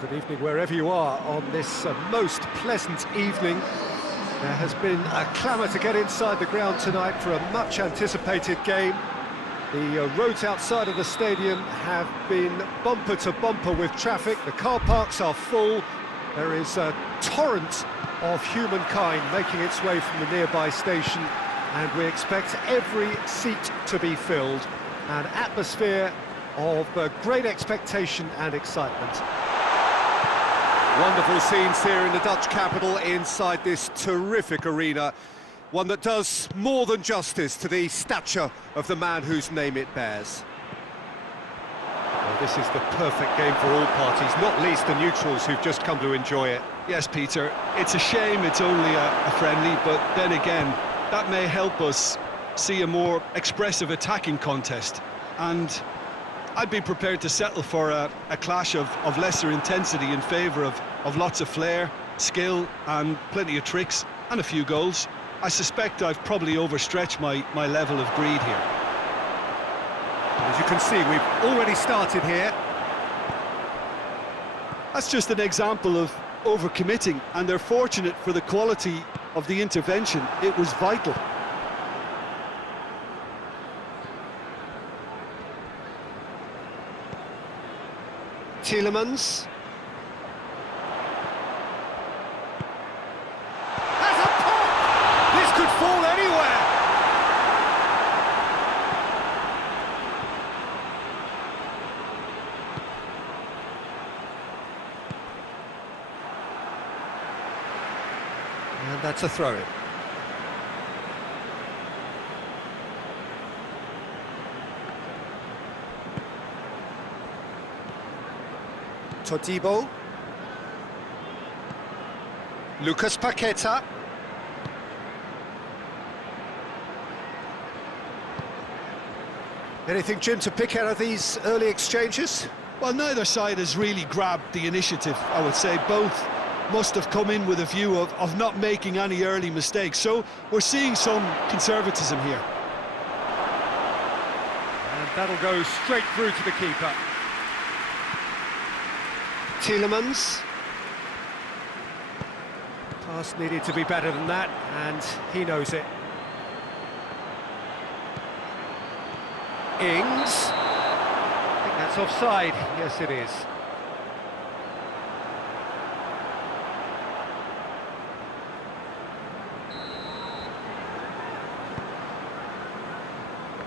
Good evening wherever you are on this most pleasant evening. There has been a clamour to get inside the ground tonight for a much-anticipated game. The roads outside of the stadium have been bumper to bumper with traffic. The car parks are full. There is a torrent of humankind making its way from the nearby station, and we expect every seat to be filled. An atmosphere of great expectation and excitement. Wonderful scenes here in the Dutch capital inside this terrific arena. One that does more than justice to the stature of the man whose name it bears. Well, this is the perfect game for all parties, not least the neutrals who've just come to enjoy it. Yes, Peter, it's a shame it's only a friendly, but then again, that may help us see a more expressive attacking contest. And I'd be prepared to settle for a clash of lesser intensity in favour of lots of flair, skill and plenty of tricks and a few goals. I suspect I've probably overstretched my level of greed here. As you can see, we've already started here. That's just an example of overcommitting, and they're fortunate for the quality of the intervention. It was vital. Tielemans. Has a pop! This could fall anywhere! And that's a throw-in. Todibo. Lucas Paqueta. Anything, Jim, to pick out of these early exchanges? Well, neither side has really grabbed the initiative, I would say. Both must have come in with a view of not making any early mistakes. So we're seeing some conservatism here. And that'll go straight through to the keeper. Tielemans. Pass needed to be better than that, and he knows it. Ings. I think that's offside. Yes, it is.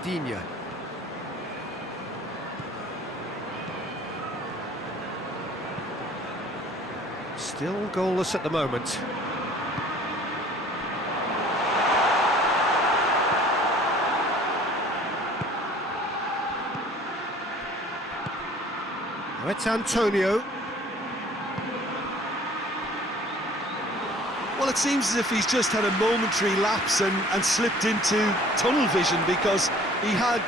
Digne. Still goalless at the moment. Now it's Antonio. Well, it seems as if he's just had a momentary lapse and slipped into tunnel vision, because he had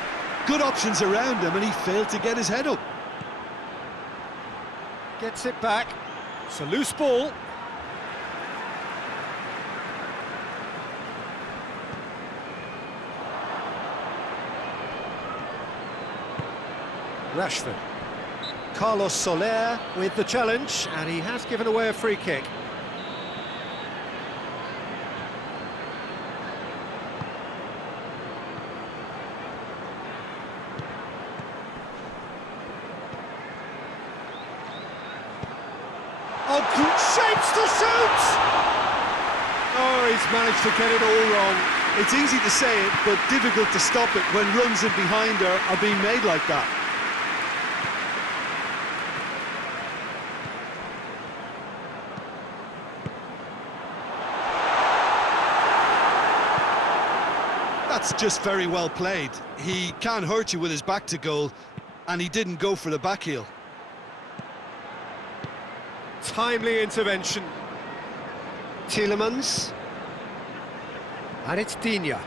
good options around him and he failed to get his head up. Gets it back. It's a loose ball. Rashford. Carlos Soler with the challenge, and he has given away a free kick. Oh, good shapes to shoot! Oh, he's managed to get it all wrong. It's easy to say it, but difficult to stop it when runs in behind are being made like that. That's just very well played. He can't hurt you with his back to goal, and he didn't go for the back heel. Timely intervention. Tielemans. And it's Digne.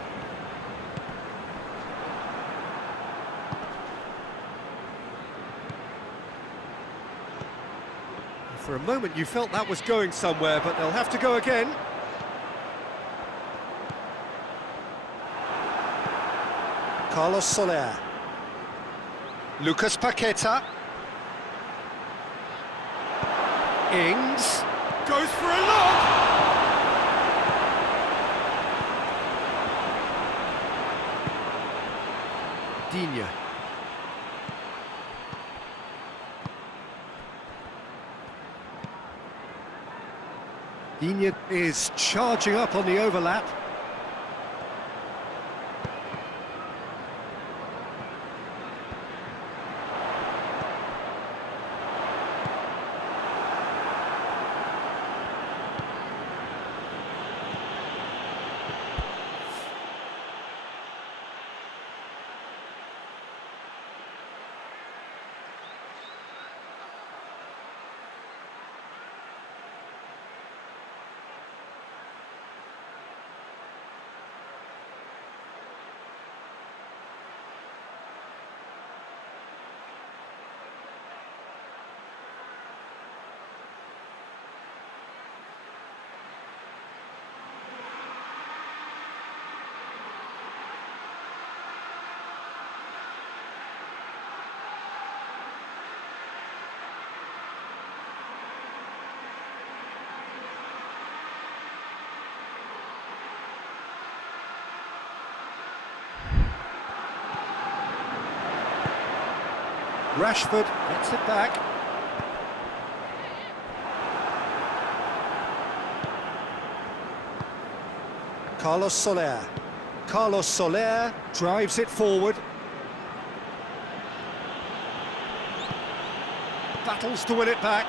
For a moment you felt that was going somewhere, but they'll have to go again. Carlos Soler. Lucas Paqueta. Ings goes for a lob. Digne. Digne is charging up on the overlap. Rashford gets it back. Carlos Soler. Carlos Soler drives it forward. Battles to win it back.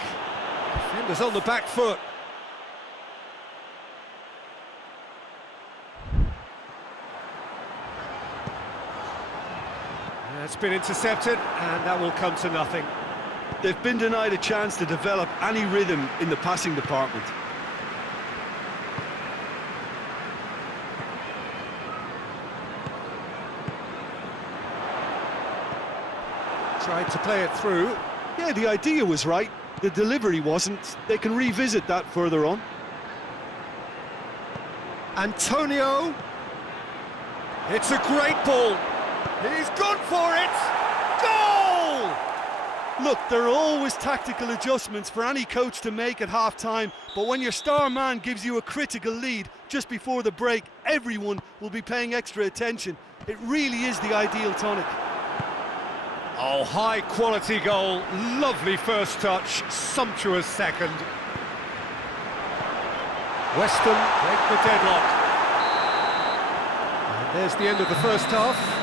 Defenders on the back foot. It's been intercepted, and that will come to nothing. They've been denied a chance to develop any rhythm in the passing department. Tried to play it through. Yeah, the idea was right. The delivery wasn't. They can revisit that further on. Antonio. It's a great ball. He's gone for it! Goal! Look, there are always tactical adjustments for any coach to make at half-time, but when your star man gives you a critical lead just before the break, everyone will be paying extra attention. It really is the ideal tonic. Oh, high-quality goal. Lovely first touch, sumptuous second. Weston break the deadlock. And there's the end of the first half.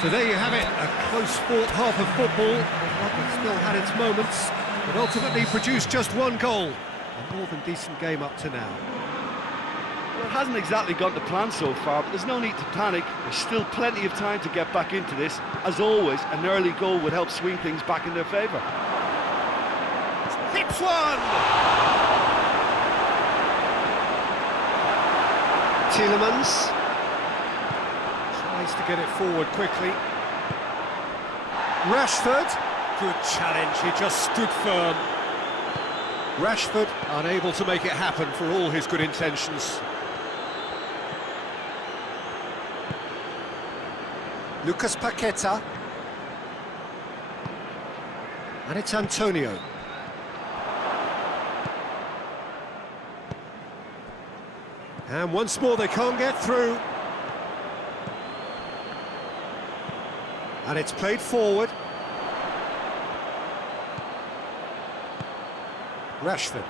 So there you have it, a close-fought half of football, one that still had its moments, but ultimately produced just one goal. A more than decent game up to now. Well, it hasn't exactly gone to plan so far, but there's no need to panic. There's still plenty of time to get back into this. As always, an early goal would help swing things back in their favour. Hits one! Tielemans tries to get it forward quickly. Rashford, good challenge, he just stood firm. Rashford unable to make it happen for all his good intentions. Lucas Paqueta. And it's Antonio. And once more they can't get through. And it's played forward. Rashford.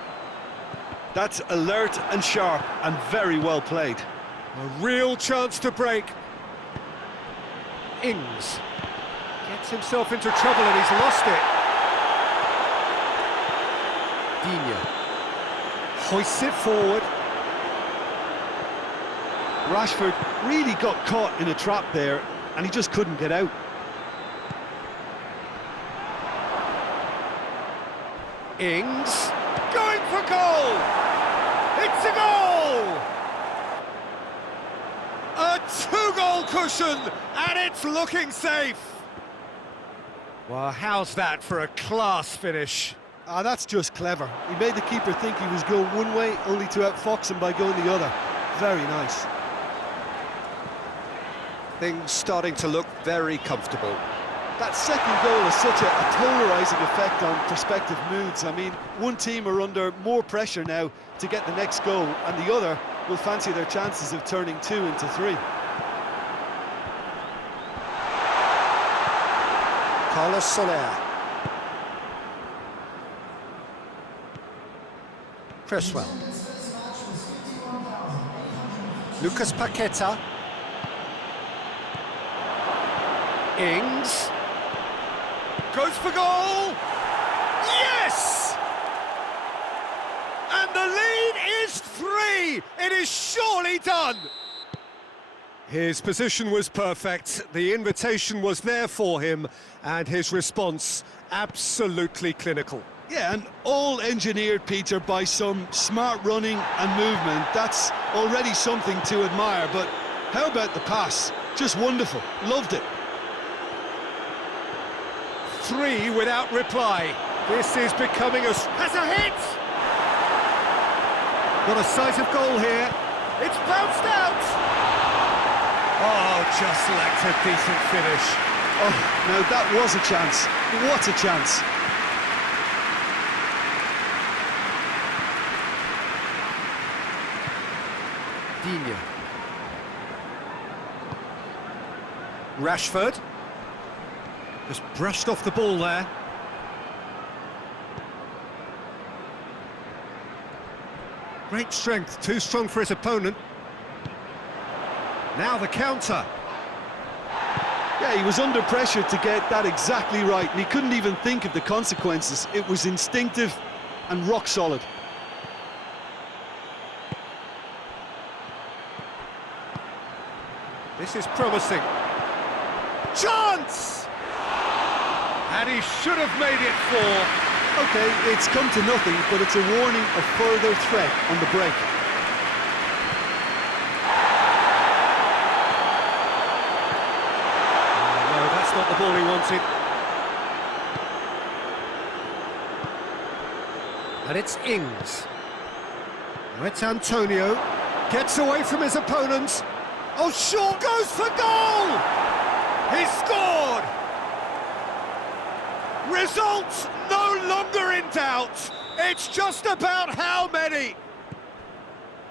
That's alert and sharp and very well played. A real chance to break. Ings gets himself into trouble and he's lost it. Digne hoists it forward. Rashford really got caught in a trap there and he just couldn't get out. Ings going for goal! It's a goal! A two-goal cushion, and it's looking safe. Well, how's that for a class finish? Ah, that's just clever. He made the keeper think he was going one way, only to outfox him by going the other. Very nice. Things starting to look very comfortable. That second goal has such a polarising effect on prospective moods. I mean, one team are under more pressure now to get the next goal, and the other will fancy their chances of turning 2 into 3. Carlos Soler. Cresswell. Lucas Paqueta. Ings. Goes for goal! Yes! And the lead is 3! It is surely done! His position was perfect, the invitation was there for him, and his response absolutely clinical. Yeah, and all engineered, Peter, by some smart running and movement. That's already something to admire, but how about the pass? Just wonderful, loved it. 3 without reply. This is becoming a... has a hit! Got a sight of goal here. It's bounced out! Oh, just lacked a decent finish. Oh, now that was a chance. What a chance. Digne. Rashford. Just brushed off the ball there. Great strength, too strong for his opponent. Now the counter. Yeah, he was under pressure to get that exactly right, and he couldn't even think of the consequences. It was instinctive and rock solid. This is promising. Chance! And he should have made it 4. OK, it's come to nothing, but it's a warning of further threat on the break. No, that's not the ball he wanted. And it's Ings. Now it's Antonio. Gets away from his opponents. Oh, Shaw goes for goal! He scored! Results no longer in doubt. It's just about how many.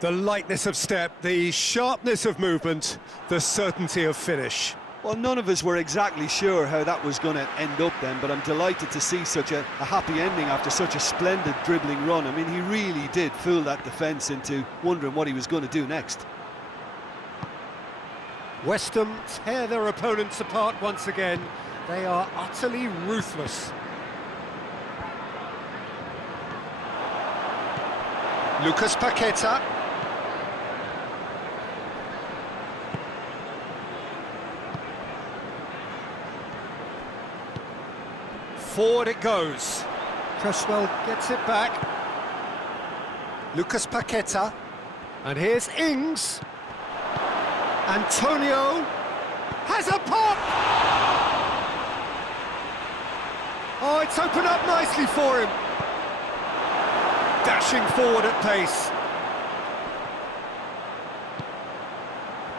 The lightness of step, the sharpness of movement, the certainty of finish. Well, none of us were exactly sure how that was going to end up then, but I'm delighted to see such a happy ending after such a splendid dribbling run. I mean, he really did fool that defence into wondering what he was going to do next. West Ham tear their opponents apart once again. They are utterly ruthless. Lucas Paqueta. Forward it goes. Cresswell gets it back. Lucas Paqueta. And here's Ings. Antonio has a pop! Oh, it's opened up nicely for him. Dashing forward at pace.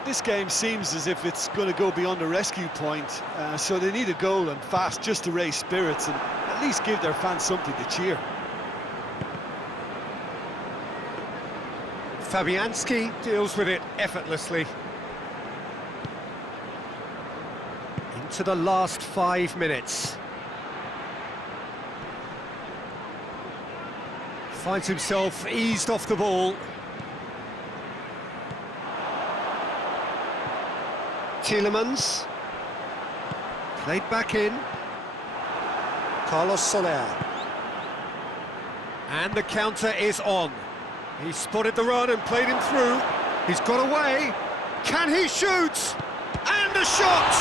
This game seems as if it's going to go beyond a rescue point, so they need a goal and fast just to raise spirits and at least give their fans something to cheer. Fabianski deals with it effortlessly. Into the last 5 minutes. Finds himself eased off the ball. Tielemans. Played back in. Carlos Soler. And the counter is on. He spotted the run and played him through. He's got away. Can he shoot? And the shot!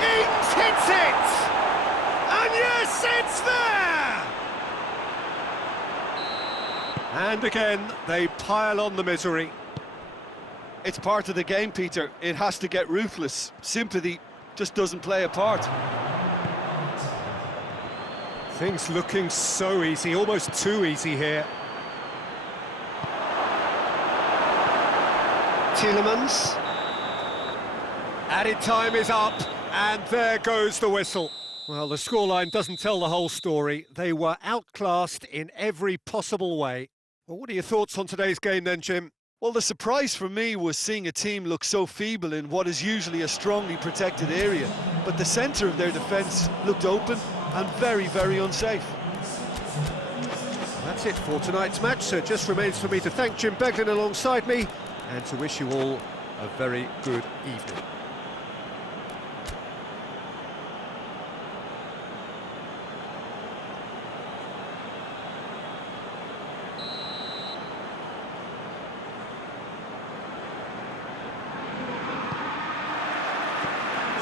Ings hits it! And yes, it's there! And again, they pile on the misery. It's part of the game, Peter. It has to get ruthless. Sympathy just doesn't play a part. Things looking so easy, almost too easy here. Tielemans. Added time is up, and there goes the whistle. Well, the scoreline doesn't tell the whole story. They were outclassed in every possible way. Well, what are your thoughts on today's game then, Jim? Well, the surprise for me was seeing a team look so feeble in what is usually a strongly protected area. But the centre of their defence looked open and very, very unsafe. That's it for tonight's match, so it just remains for me to thank Jim Beglin alongside me and to wish you all a very good evening.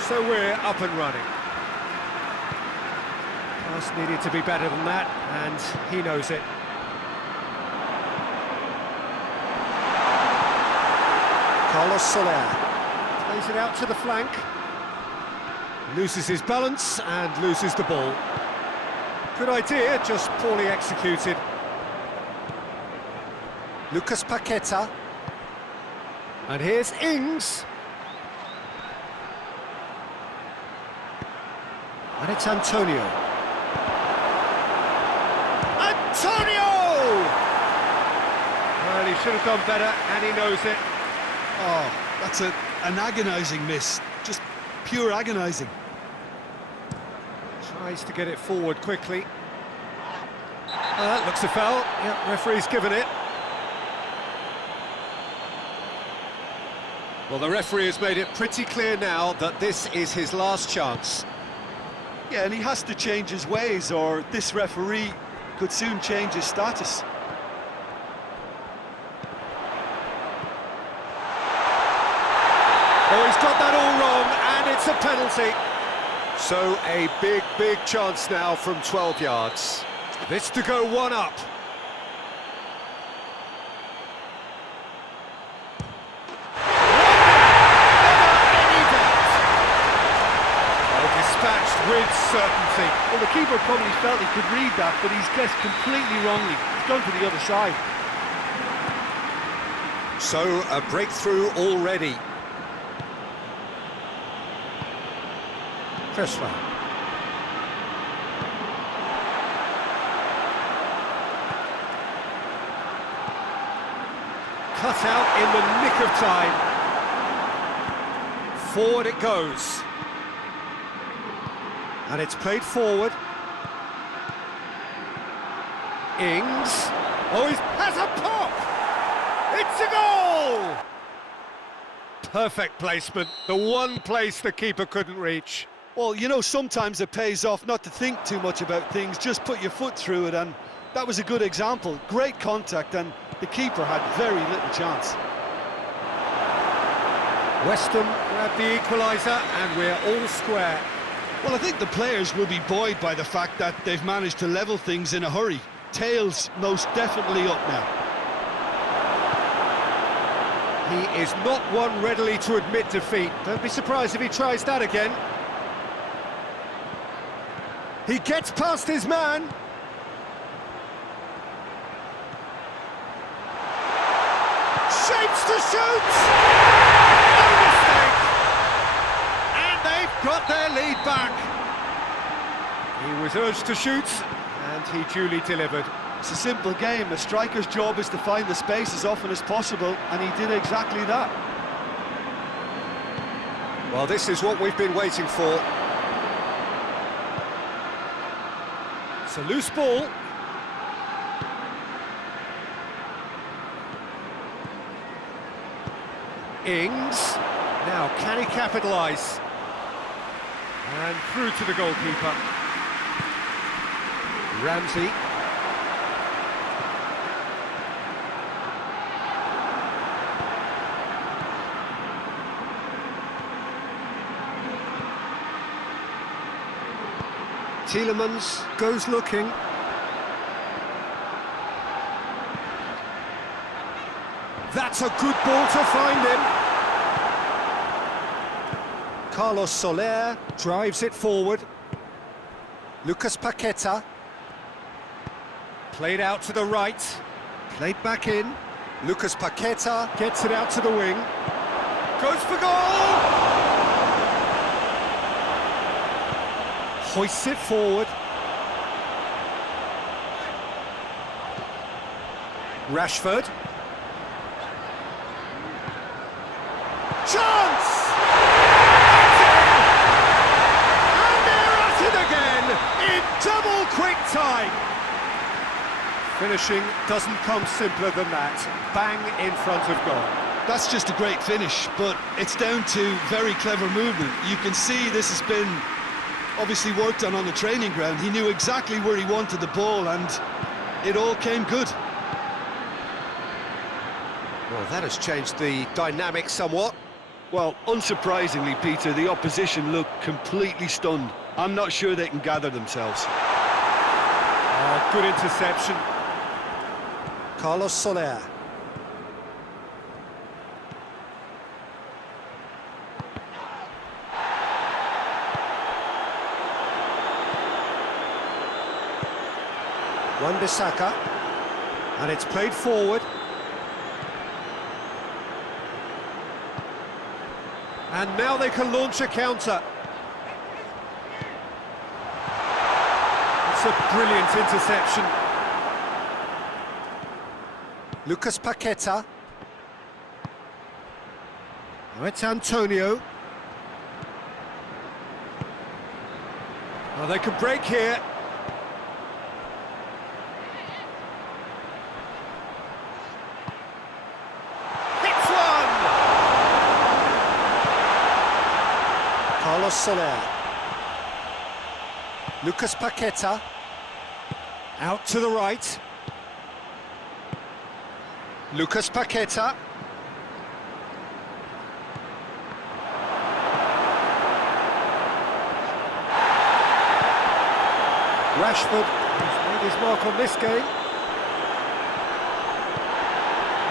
So we're up and running. Pass needed to be better than that, and he knows it. Carlos Soler plays it out to the flank. Loses his balance and loses the ball. Good idea, just poorly executed. Lucas Paqueta. And here's Ings. And it's Antonio. Antonio! Well, he should have done better, and he knows it. Oh, that's an agonising miss. Just pure agonising. Tries to get it forward quickly. That looks a foul. Yep, referee's given it. Well, the referee has made it pretty clear now that this is his last chance. Yeah, and he has to change his ways, or this referee could soon change his status. Oh, he's got that all wrong, and it's a penalty. So a big, big chance now from 12 yards. This to go one up. Dispatched with certainty. Well, the keeper probably felt he could read that, but he's guessed completely wrongly. He's gone to the other side. So, a breakthrough already. Kressler. Cut out in the nick of time. Forward it goes. And it's played forward. Ings. Oh, he has a pop! It's a goal! Perfect placement. The one place the keeper couldn't reach. Well, you know, sometimes it pays off not to think too much about things, just put your foot through it, and that was a good example. Great contact, and the keeper had very little chance. Weston grabbed the equaliser, and we're all square. Well, I think the players will be buoyed by the fact that they've managed to level things in a hurry. Tails most definitely up now. He is not one readily to admit defeat. Don't be surprised if he tries that again. He gets past his man. Shapes to shoot! No mistake! And they've got their lead back. He was urged to shoot, and he duly delivered. It's a simple game. A striker's job is to find the space as often as possible, and he did exactly that. Well, this is what we've been waiting for. It's a loose ball. Ings. Now, can he capitalise? And through to the goalkeeper. Ramsey. Tielemans goes looking. That's a good ball to find him. Carlos Soler drives it forward. Lucas Paqueta. Played out to the right. Played back in. Lucas Paqueta gets it out to the wing. Goes for goal! Hoists it forward. Rashford. Chance! And they're at it again in double quick time. Finishing doesn't come simpler than that. Bang in front of goal. That's just a great finish, but it's down to very clever movement. You can see this has been obviously worked on the training ground. He knew exactly where he wanted the ball, and it all came good. Well, that has changed the dynamic somewhat. Well, unsurprisingly, Peter, the opposition look completely stunned. I'm not sure they can gather themselves. Good interception. Carlos Soler. Wan-Bissaka, and it's played forward. And now they can launch a counter. It's a brilliant interception. Lucas Paqueta. Now it's Antonio. Well, they can break here. Carlos Soler. Lucas Paqueta. Out to the right. Lucas Paqueta. Rashford has made his mark on this game.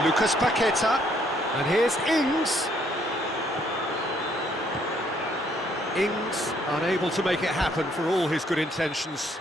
Lucas Paqueta. And here's Ings. Ings unable to make it happen for all his good intentions.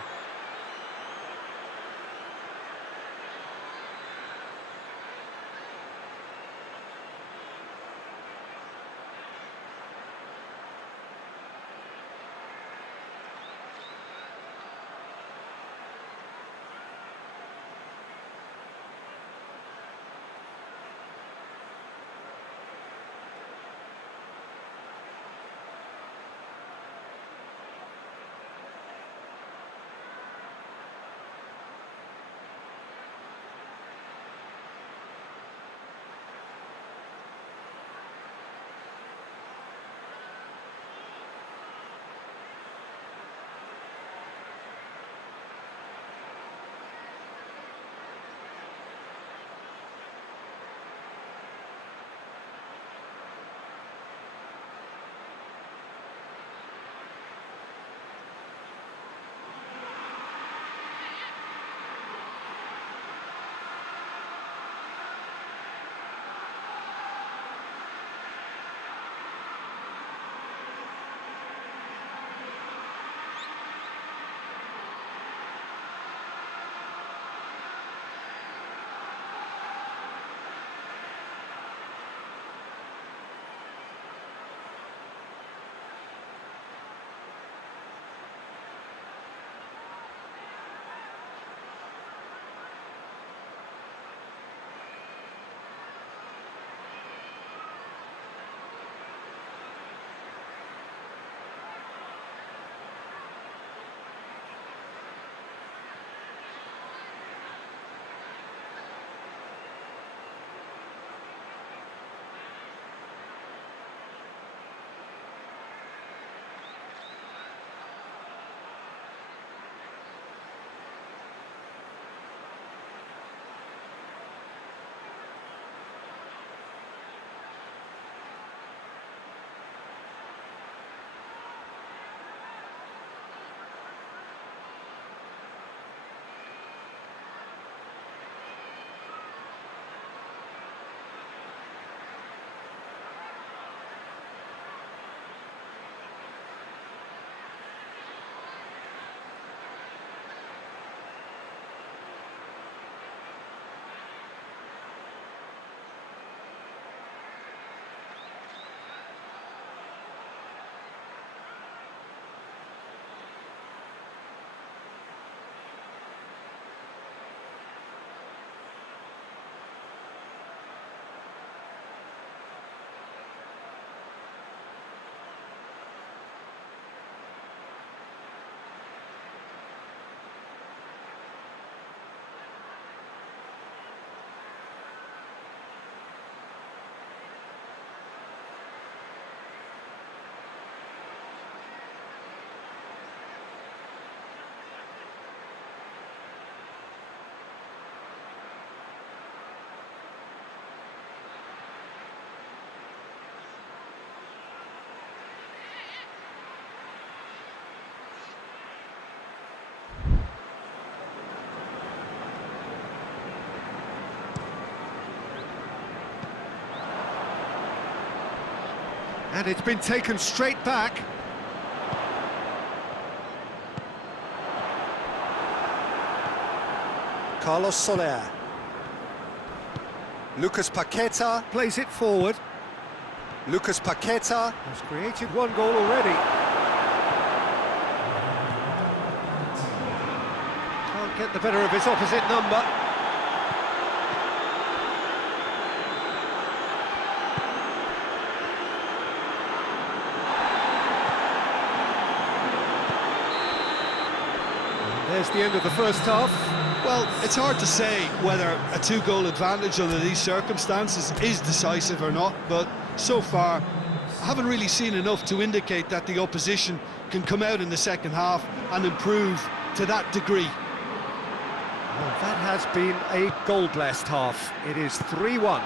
And it's been taken straight back. Carlos Soler. Lucas Paqueta plays it forward. Lucas Paqueta has created one goal already. Can't get the better of his opposite number. And there's the end of the first half. Well, it's hard to say whether a two-goal advantage under these circumstances is decisive or not, but so far I haven't really seen enough to indicate that the opposition can come out in the second half and improve to that degree. Well, that has been a goal-blessed half. It is 3-1. The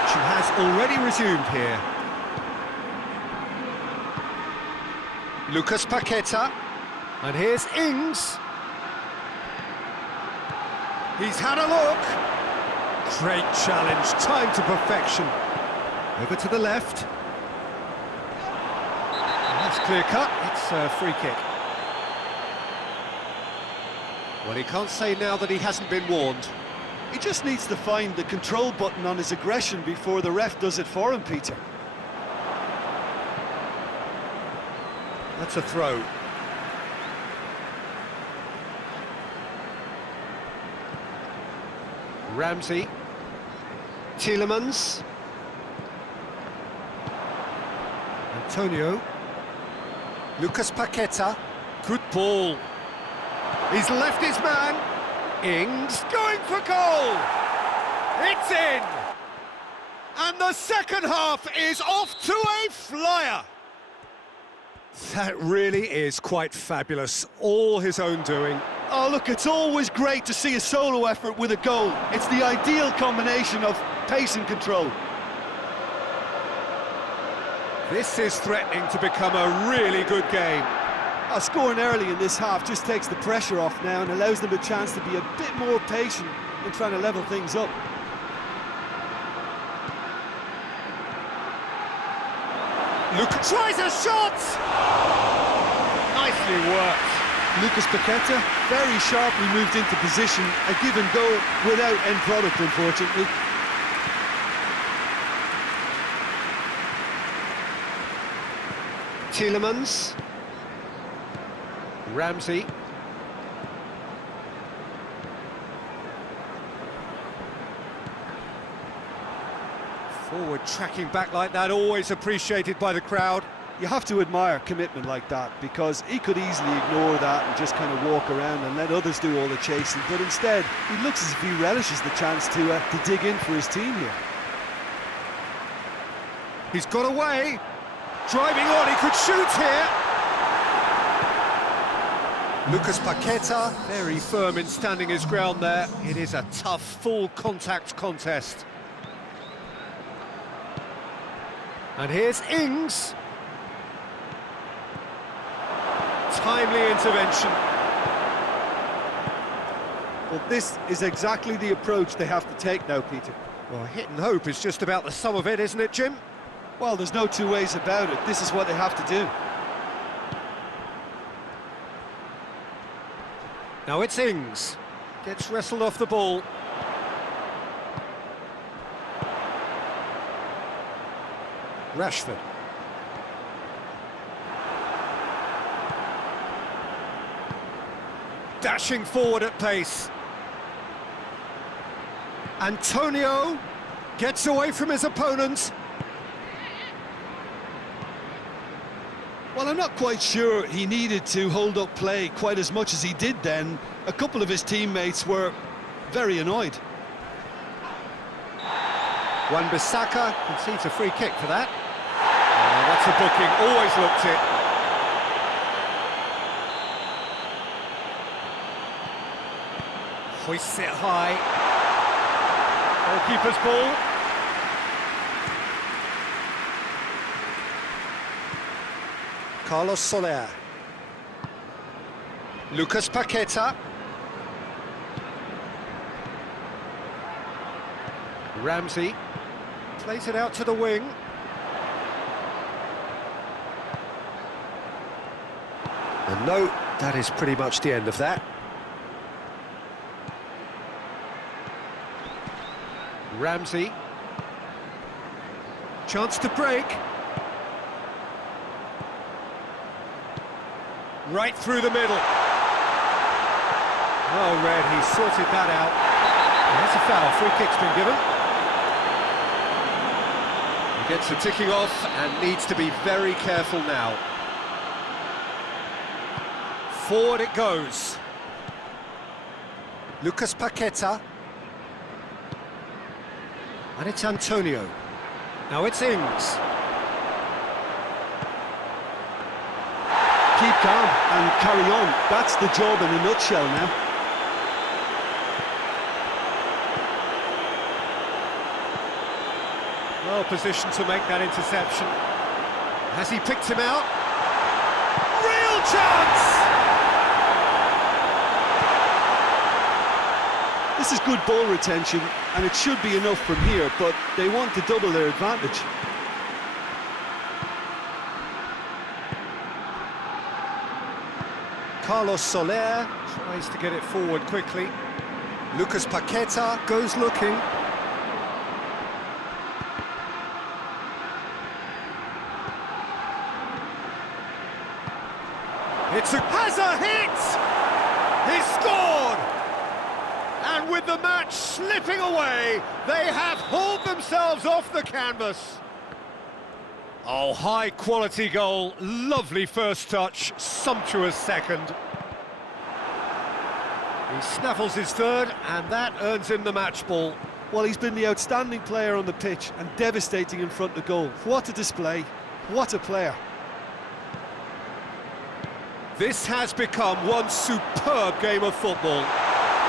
action has already resumed here. Lucas Paqueta. And here's Ings. He's had a look. Great challenge, timed to perfection. Over to the left. That's clear cut, it's a free kick. Well, he can't say now that he hasn't been warned. He just needs to find the control button on his aggression before the ref does it for him, Peter. That's a throw. Ramsey, Tielemans, Antonio, Lucas Paqueta, good ball. He's left his man. Ings going for goal. It's in. And the second half is off to a flyer. That really is quite fabulous. All his own doing. Oh, look, it's always great to see a solo effort with a goal. It's the ideal combination of pace and control. This is threatening to become a really good game. Scoring early in this half just takes the pressure off now and allows them a chance to be a bit more patient in trying to level things up. Luke tries a shot! Nicely worked. Lucas Paqueta very sharply moved into position, a give and go without end product, unfortunately. Tielemans. Ramsey. Forward tracking back like that, always appreciated by the crowd. You have to admire commitment like that, because he could easily ignore that and just kind of walk around and let others do all the chasing, but instead he looks as if he relishes the chance to dig in for his team here. He's got away, driving on, he could shoot here. Lucas Paqueta, very firm in standing his ground there. It is a tough, full contact contest. And here's Ings. Timely intervention. Well, this is exactly the approach they have to take now, Peter. Well, hit and hope is just about the sum of it, isn't it, Jim? Well, there's no two ways about it. This is what they have to do. Now it's Ings. Gets wrestled off the ball. Rashford. Dashing forward at pace. Antonio gets away from his opponent. Well, I'm not quite sure he needed to hold up play quite as much as he did then. A couple of his teammates were very annoyed. Wan-Bissaka concedes a free kick for that. Oh, that's a booking, always looked it. Hoists it high. Goalkeeper's ball. Carlos Soler. Lucas Paqueta. Ramsey plays it out to the wing. And no, that is pretty much the end of that. Ramsey. Chance to break. Right through the middle. Oh, Red, he sorted that out. And that's a foul. Free kick's been given. He gets the ticking off and needs to be very careful now. Forward it goes. Lucas Paqueta. And it's Antonio. Now it's Ings. Keep calm and carry on. That's the job in a nutshell now. Well positioned to make that interception. Has he picked him out? Real chance! This is good ball retention, and it should be enough from here, but they want to double their advantage. Carlos Soler tries to get it forward quickly. Lucas Paqueta goes looking. Has a hit! He scored! And with the match slipping away, they have hauled themselves off the canvas. Oh, high-quality goal, lovely first touch, sumptuous second. He snaffles his third, and that earns him the match ball. Well, he's been the outstanding player on the pitch and devastating in front of goal. What a display, what a player. This has become one superb game of football.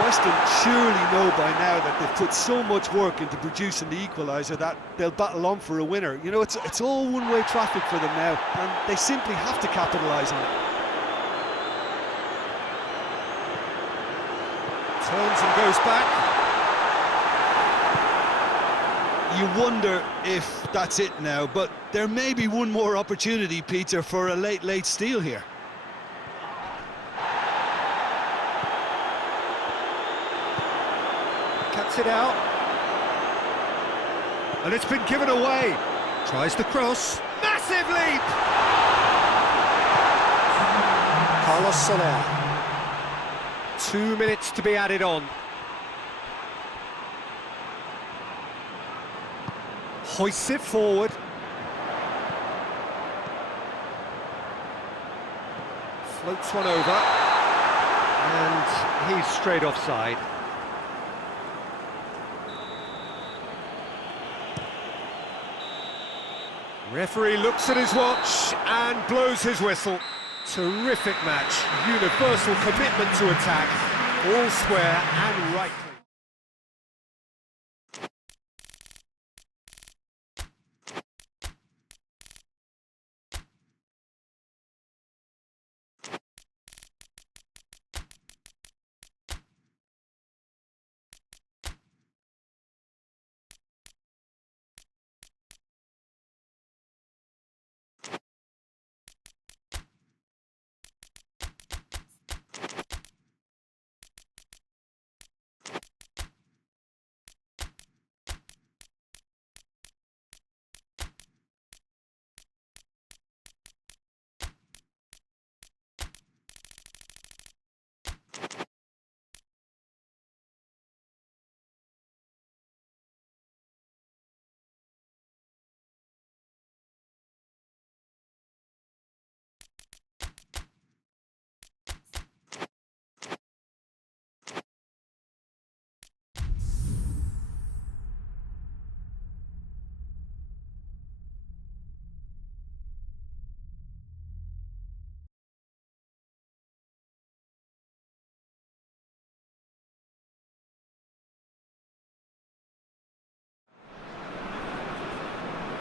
Weston surely know by now that they've put so much work into producing the equaliser that they'll battle on for a winner. You know, it's all one-way traffic for them now, and they simply have to capitalise on it. Turns and goes back. You wonder if that's it now, but there may be one more opportunity, Peter, for a late steal here. Cuts it out. And it's been given away. Tries the cross. Massive leap! Carlos Soler. 2 minutes to be added on. Hoists it forward. Floats one over. And he's straight offside. Referee looks at his watch and blows his whistle. Terrific match, universal commitment to attack, all square and rightly.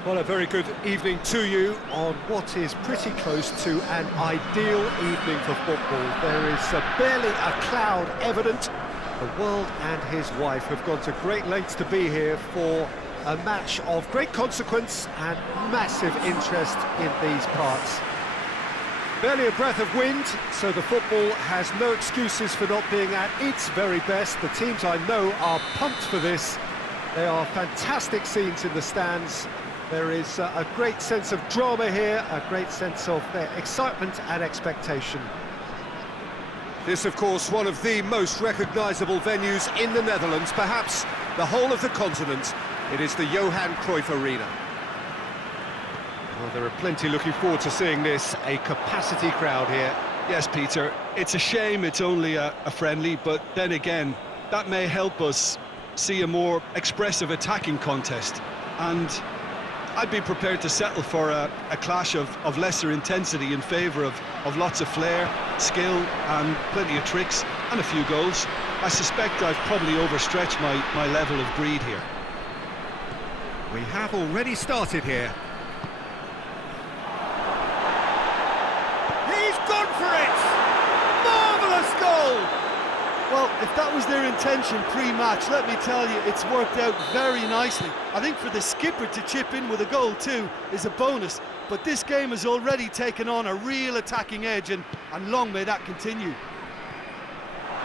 Well, a very good evening to you on what is pretty close to an ideal evening for football. There is barely a cloud evident. The world and his wife have gone to great lengths to be here for a match of great consequence and massive interest in these parts. Barely a breath of wind, so the football has no excuses for not being at its very best. The teams I know are pumped for this. They are fantastic scenes in the stands. There is a great sense of drama here, a great sense of excitement and expectation. This, of course, one of the most recognisable venues in the Netherlands, perhaps the whole of the continent. It is the Johan Cruyff Arena. Well, there are plenty looking forward to seeing this, a capacity crowd here. Yes, Peter, it's a shame it's only a friendly, but then again, that may help us see a more expressive attacking contest. And I'd be prepared to settle for a clash of lesser intensity in favour of lots of flair, skill and plenty of tricks and a few goals. I suspect I've probably overstretched my level of greed here. We have already started here. He's gone for it! Marvellous goal! Well, if that was their intention pre-match, let me tell you, it's worked out very nicely. I think for the skipper to chip in with a goal too is a bonus, but this game has already taken on a real attacking edge, and long may that continue.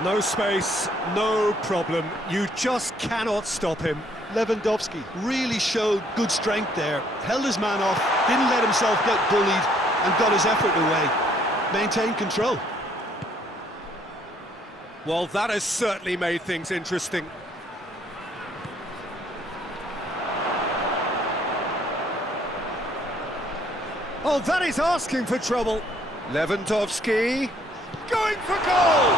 No space, no problem. You just cannot stop him. Lewandowski really showed good strength there, held his man off, didn't let himself get bullied and got his effort away. Maintained control. Well, that has certainly made things interesting. Oh, that is asking for trouble. Lewandowski going for goal!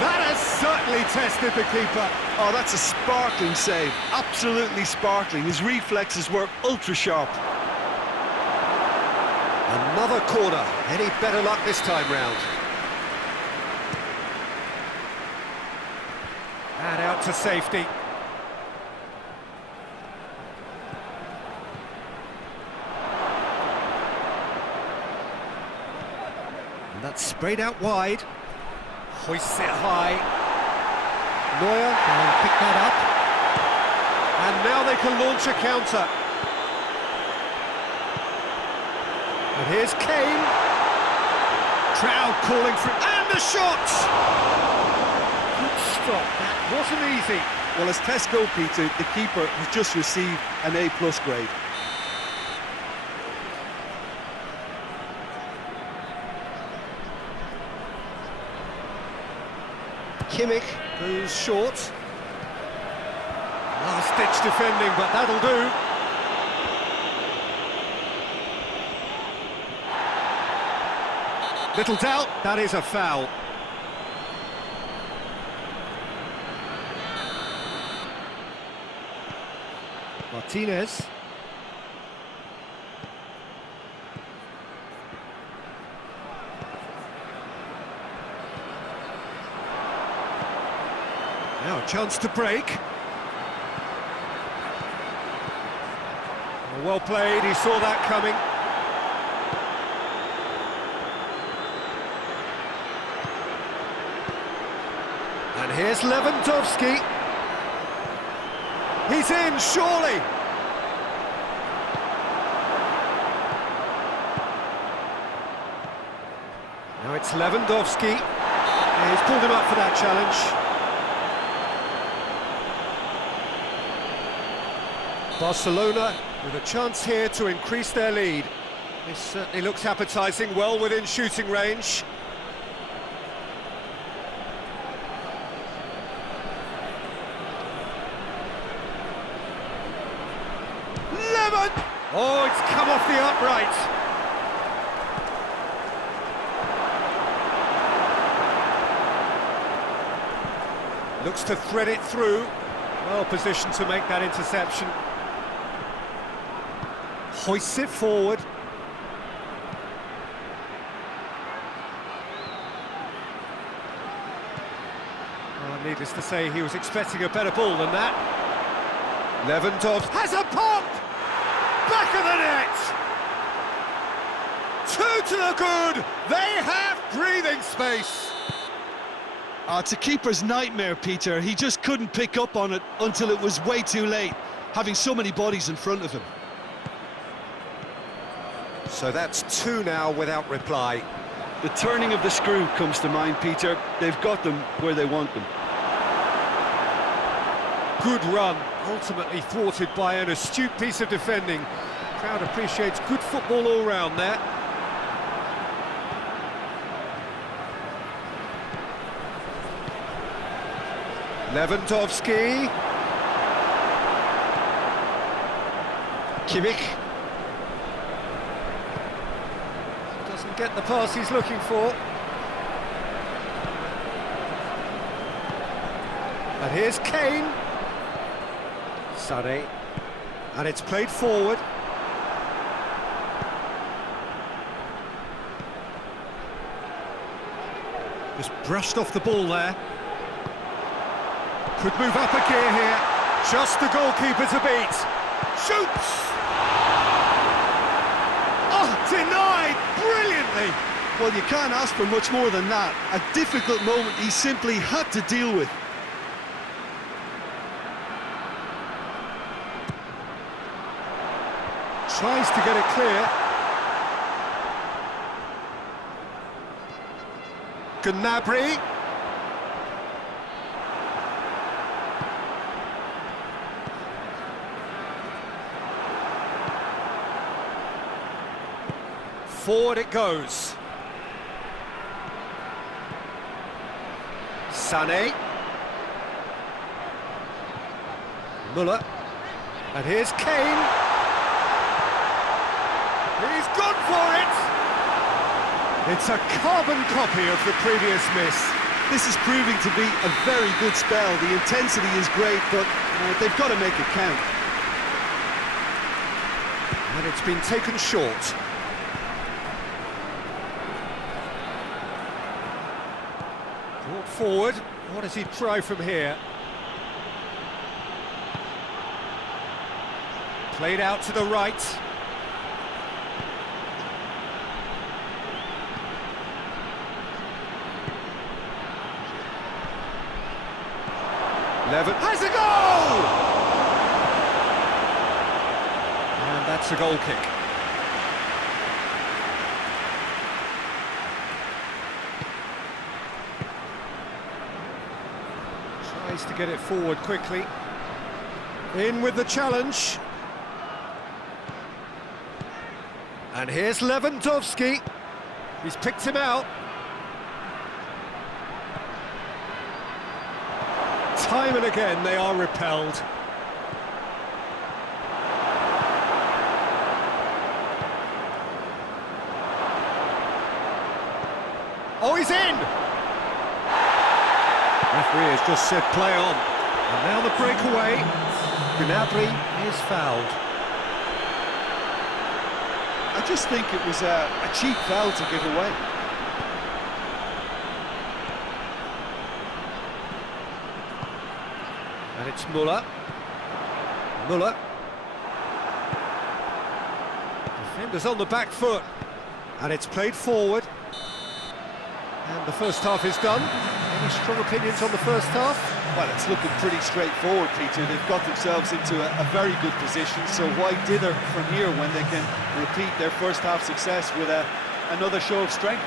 That has certainly tested the keeper. Oh, that's a sparkling save, absolutely sparkling. His reflexes were ultra-sharp. Another corner. Any better luck this time round? And out to safety. And that's sprayed out wide. Hoists it high. Neuer can pick that up. And now they can launch a counter. And here's Kane. Crowd calling for... And the shot! Good stop. That wasn't easy. Well, as tests go, Peter, the keeper has just received an A+ grade. Kimmich goes short. Last-ditch defending, but that'll do. Little doubt, that is a foul. Martinez. Now a chance to break. Well played, he saw that coming. And here's Lewandowski. He's in, surely. Now it's Lewandowski. He's pulled him up for that challenge. Barcelona with a chance here to increase their lead. This certainly looks appetising, well within shooting range. Oh, it's come off the upright. Looks to thread it through. Well positioned to make that interception. Hoists it forward. Oh, needless to say, he was expecting a better ball than that. Lewandowski has a pop! Back of the net! Two to the good! They have breathing space! It's a keeper's nightmare, Peter. He just couldn't pick up on it until it was way too late, having so many bodies in front of him. So that's two now without reply. The turning of the screw comes to mind, Peter. They've got them where they want them. Good run, ultimately thwarted by an astute piece of defending. Crowd appreciates good football all round there. Lewandowski. Kimmich. Doesn't get the pass he's looking for. And here's Kane. Sané. And it's played forward. Just brushed off the ball there. Could move up a gear here. Just the goalkeeper to beat. Shoots! Oh, denied brilliantly! Well, you can't ask for much more than that. A difficult moment he simply had to deal with. Tries to get it clear. Gnabry. Forward it goes. Sané. Müller. And here's Kane. He's gone for it! It's a carbon copy of the previous miss. This is proving to be a very good spell. The intensity is great, but they've got to make it count. And it's been taken short. Brought forward. What does he try from here? Played out to the right. Levin has a goal! And that's a goal kick. Tries to get it forward quickly. In with the challenge. And here's Lewandowski. He's picked him out. Time and again they are repelled. Oh, he's in! Referee has just said play on. And now the breakaway. Gnabry is fouled. I just think it was a cheap foul to give away. And it's Müller. Müller. Defenders on the back foot. And it's played forward. And the first half is done. Any strong opinions on the first half? Well, it's looking pretty straightforward, Peter. They've got themselves into a very good position, so why dither from here when they can repeat their first half success with another show of strength?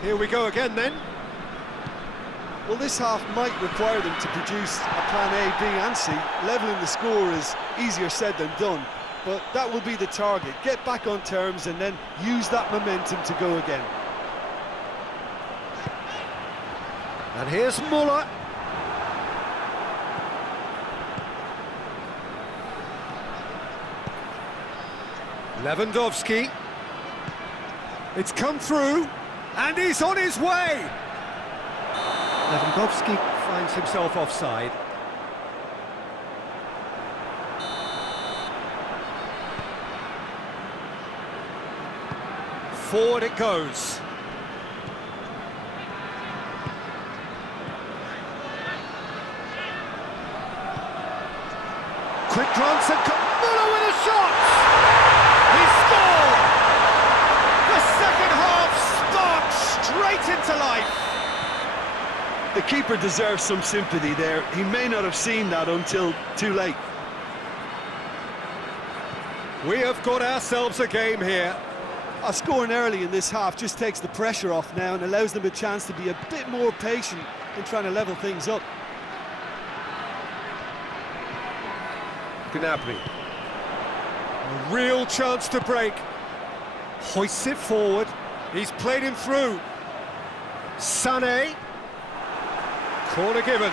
Here we go again then. Well, this half might require them to produce a plan A, B and C. Levelling the score is easier said than done, but that will be the target. Get back on terms and then use that momentum to go again. And here's Müller. Lewandowski. It's come through, and he's on his way. Lewandowski finds himself offside. Forward it goes. Quick glance and Muller with a shot! He scored! The second half sparked straight into life. The keeper deserves some sympathy there. He may not have seen that until too late. We have got ourselves a game here. Scoring early in this half just takes the pressure off now and allows them a chance to be a bit more patient in trying to level things up. Gnabry. A real chance to break. Hoists it forward. He's played him through. Sané. Corner given.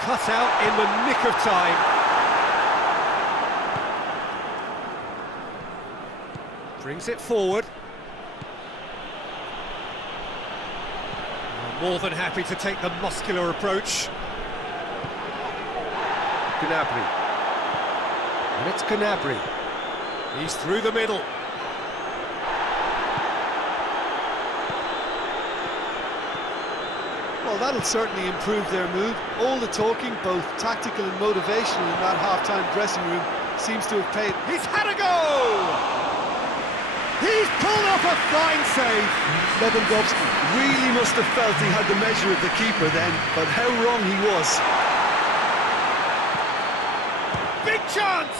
Cut out in the nick of time. Brings it forward. More than happy to take the muscular approach. Gnabry. And it's Gnabry. He's through the middle. Well, that'll certainly improve their mood. All the talking, both tactical and motivational in that half-time dressing room, seems to have paid. He's had a go! He's pulled off a fine save. Lewandowski really must have felt he had the measure of the keeper then, but how wrong he was. Big chance!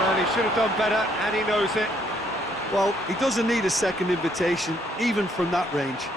Well, he should have done better, and he knows it. Well, he doesn't need a second invitation, even from that range.